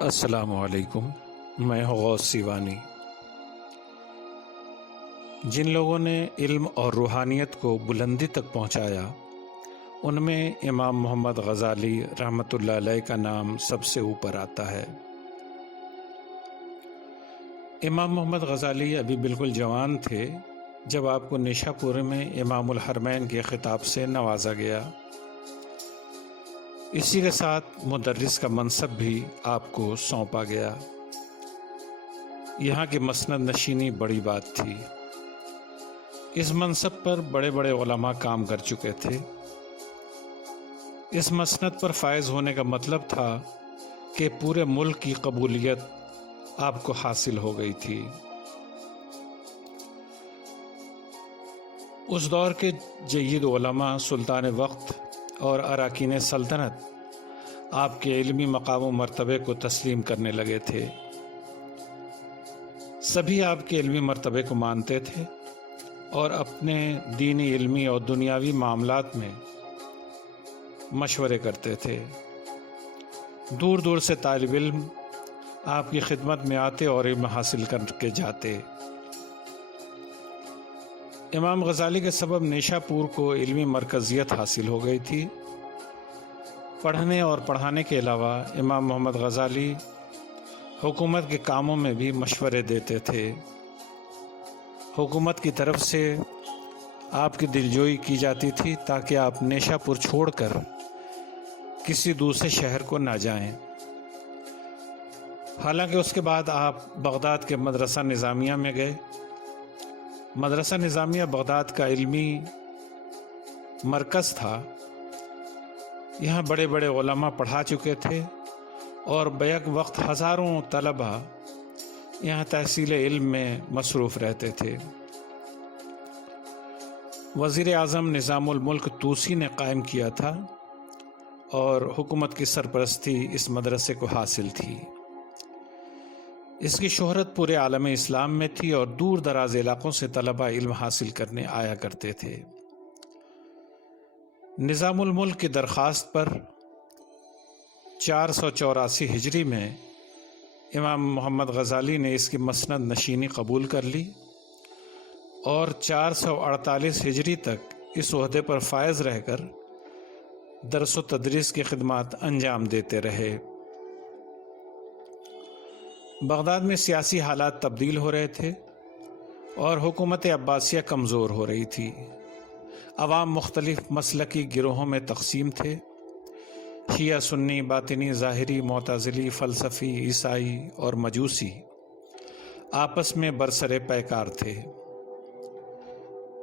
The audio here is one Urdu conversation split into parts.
السلام علیکم، میں ہوں غوث سیوانی۔ جن لوگوں نے علم اور روحانیت کو بلندی تک پہنچایا ان میں امام محمد غزالی رحمۃ اللہ علیہ کا نام سب سے اوپر آتا ہے۔ امام محمد غزالی ابھی بالکل جوان تھے جب آپ کو نیشا پور میں امام الحرمین کے خطاب سے نوازا گیا۔ اسی کے ساتھ مدرس کا منصب بھی آپ کو سونپا گیا۔ یہاں کی مسند نشینی بڑی بات تھی۔ اس منصب پر بڑے بڑے علماء کام کر چکے تھے۔ اس مسند پر فائز ہونے کا مطلب تھا کہ پورے ملک کی قبولیت آپ کو حاصل ہو گئی تھی۔ اس دور کے جید علماء سلطان وقت اور اراکین سلطنت آپ کے علمی مقام و مرتبے کو تسلیم کرنے لگے تھے۔ سبھی آپ کے علمی مرتبے کو مانتے تھے اور اپنے دینی، علمی اور دنیاوی معاملات میں مشورے کرتے تھے۔ دور دور سے طالب علم آپ کی خدمت میں آتے اور علم حاصل کر کے جاتے۔ امام غزالی کے سبب نیشا پور کو علمی مرکزیت حاصل ہو گئی تھی۔ پڑھنے اور پڑھانے کے علاوہ امام محمد غزالی حکومت کے کاموں میں بھی مشورے دیتے تھے۔ حکومت کی طرف سے آپ کی دلجوئی کی جاتی تھی تاکہ آپ نیشا پور چھوڑ کر کسی دوسرے شہر کو نہ جائیں۔ حالانکہ اس کے بعد آپ بغداد کے مدرسہ نظامیہ میں گئے۔ مدرسہ نظامیہ بغداد کا علمی مرکز تھا۔ یہاں بڑے بڑے علماء پڑھا چکے تھے اور بیک وقت ہزاروں طلبہ یہاں تحصیل علم میں مصروف رہتے تھے۔ وزیر اعظم نظام الملک طوسی نے قائم کیا تھا اور حکومت کی سرپرستی اس مدرسے کو حاصل تھی۔ اس کی شہرت پورے عالم اسلام میں تھی اور دور دراز علاقوں سے طلبہ علم حاصل کرنے آیا کرتے تھے۔ نظام الملک کی درخواست پر 484 ہجری میں امام محمد غزالی نے اس کی مسند نشینی قبول کر لی اور 448 ہجری تک اس عہدے پر فائز رہ کر درس و تدریس کی خدمات انجام دیتے رہے۔ بغداد میں سیاسی حالات تبدیل ہو رہے تھے اور حکومت عباسیہ کمزور ہو رہی تھی۔ عوام مختلف مسلکی گروہوں میں تقسیم تھے۔ شیعہ، سنی، باطنی، ظاہری، معتزلی، فلسفی، عیسائی اور مجوسی آپس میں برسر پیکار تھے۔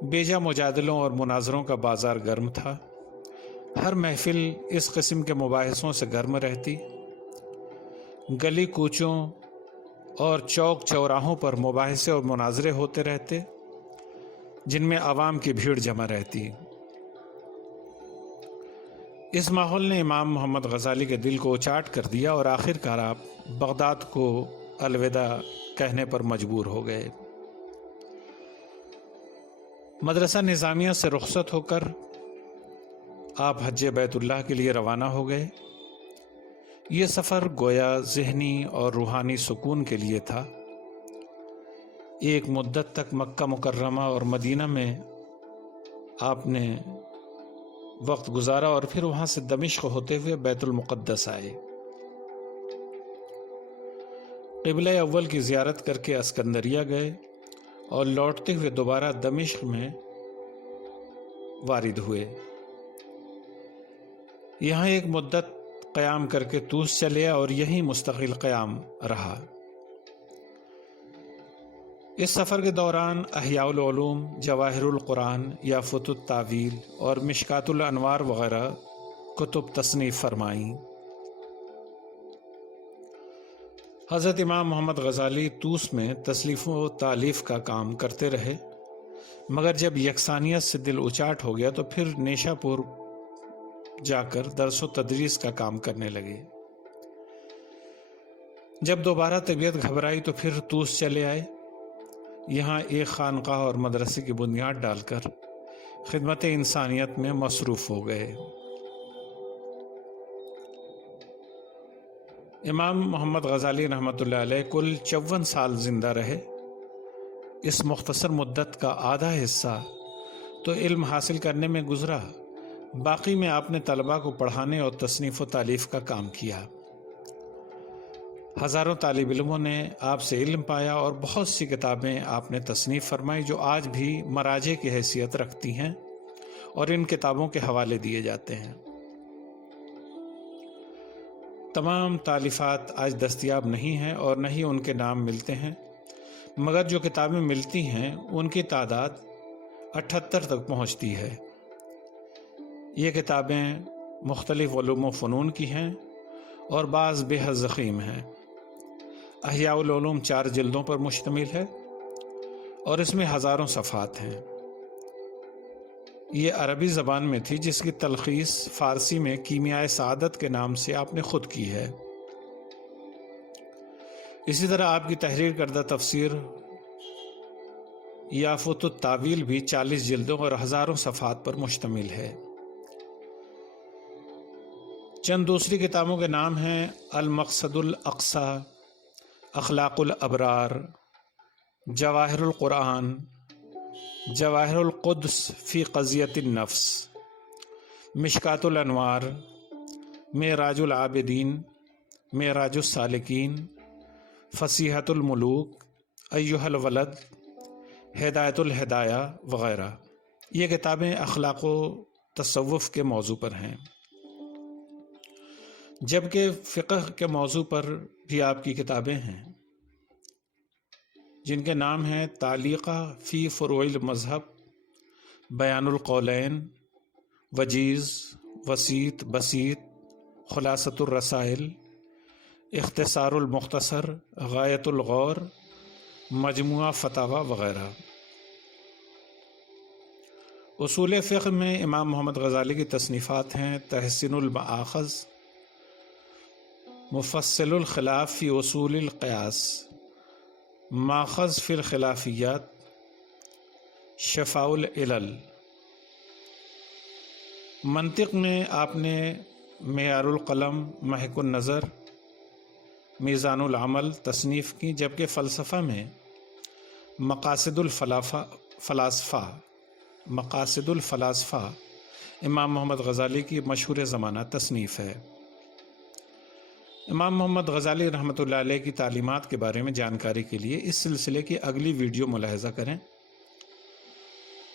بیجا مجادلوں اور مناظروں کا بازار گرم تھا۔ ہر محفل اس قسم کے مباحثوں سے گرم رہتی۔ گلی کوچوں اور چوک چوراہوں پر مباحثے اور مناظرے ہوتے رہتے جن میں عوام کی بھیڑ جمع رہتی۔ اس ماحول نے امام محمد غزالی کے دل کو اچاٹ کر دیا اور آخر کار آپ بغداد کو الوداع کہنے پر مجبور ہو گئے۔ مدرسہ نظامیہ سے رخصت ہو کر آپ حج بیت اللہ کے لیے روانہ ہو گئے۔ یہ سفر گویا ذہنی اور روحانی سکون کے لیے تھا۔ ایک مدت تک مکہ مکرمہ اور مدینہ میں آپ نے وقت گزارا اور پھر وہاں سے دمشق ہوتے ہوئے بیت المقدس آئے۔ قبلہ اول کی زیارت کر کے اسکندریہ گئے اور لوٹتے ہوئے دوبارہ دمشق میں وارد ہوئے۔ یہاں ایک مدت قیام کر کے طوس چلے اور یہیں مستقل قیام رہا۔ اس سفر کے دوران احیاء العلوم، جواہر القرآن، یافت التاویل اور مشکات الانوار وغیرہ کتب تصنیف فرمائیں۔ حضرت امام محمد غزالی طوس میں تصنیف و تالیف کا کام کرتے رہے، مگر جب یکسانیت سے دل اچاٹ ہو گیا تو پھر نیشا پور جا کر درس و تدریس کا کام کرنے لگے۔ جب دوبارہ طبیعت گھبرائی تو پھر طوس چلے آئے۔ یہاں ایک خانقاہ اور مدرسے کی بنیاد ڈال کر خدمت انسانیت میں مصروف ہو گئے۔ امام محمد غزالی رحمۃ اللہ علیہ کل 54 سال زندہ رہے۔ اس مختصر مدت کا آدھا حصہ تو علم حاصل کرنے میں گزرا، باقی میں آپ نے طلباء کو پڑھانے اور تصنیف و تالیف کا کام کیا۔ ہزاروں طالب علموں نے آپ سے علم پایا اور بہت سی کتابیں آپ نے تصنیف فرمائی جو آج بھی مراجع کی حیثیت رکھتی ہیں اور ان کتابوں کے حوالے دیے جاتے ہیں۔ تمام تالیفات آج دستیاب نہیں ہیں اور نہ ہی ان کے نام ملتے ہیں، مگر جو کتابیں ملتی ہیں ان کی تعداد 78 تک پہنچتی ہے۔ یہ کتابیں مختلف علوم و فنون کی ہیں اور بعض بے حد ضخیم ہیں۔ احیاء العلوم 4 جلدوں پر مشتمل ہے اور اس میں ہزاروں صفحات ہیں۔ یہ عربی زبان میں تھی، جس کی تلخیص فارسی میں کیمیائے سعادت کے نام سے آپ نے خود کی ہے۔ اسی طرح آپ کی تحریر کردہ تفسیر یافت التاویل بھی 40 جلدوں اور ہزاروں صفحات پر مشتمل ہے۔ چند دوسری کتابوں کے نام ہیں المقصد الاقصی، اخلاق الابرار، جواہر القرآن، جواہر القدس فی قضیۃ النفس، مشکات الانوار، معراج العابدین، معراج السالکین، فصیحۃ الملوک، ایھا الولد، ہدایت الہدایہ وغیرہ۔ یہ کتابیں اخلاق و تصوف کے موضوع پر ہیں، جبکہ فقہ کے موضوع پر بھی آپ کی کتابیں ہیں جن کے نام ہیں تعلیقہ فی فروع المذہب، بیان القولین، وجیز، وسیط، بسیط، خلاصۃ الرسائل، اختصار المختصر، غایۃ الغور، مجموعہ فتاوی وغیرہ۔ اصول فقہ میں امام محمد غزالی کی تصنیفات ہیں تحسین المآخذ، مفصل الخلاف فی اصول القیاس، ماخذ فی الخلافیات، شفاء العلل۔ منطق میں آپ نے معیار القلم، محک النظر، میزان العمل تصنیف کی، جبکہ فلسفہ میں مقاصد الفلاسفہ امام محمد غزالی کی مشہور زمانہ تصنیف ہے۔ امام محمد غزالی رحمۃ اللہ علیہ کی تعلیمات کے بارے میں جانکاری کے لیے اس سلسلے کی اگلی ویڈیو ملاحظہ کریں۔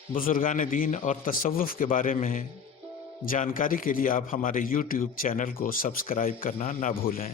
بزرگان دین اور تصوف کے بارے میں جانکاری کے لیے آپ ہمارے YouTube چینل کو سبسکرائب کرنا نہ بھولیں۔